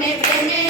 me, me, me.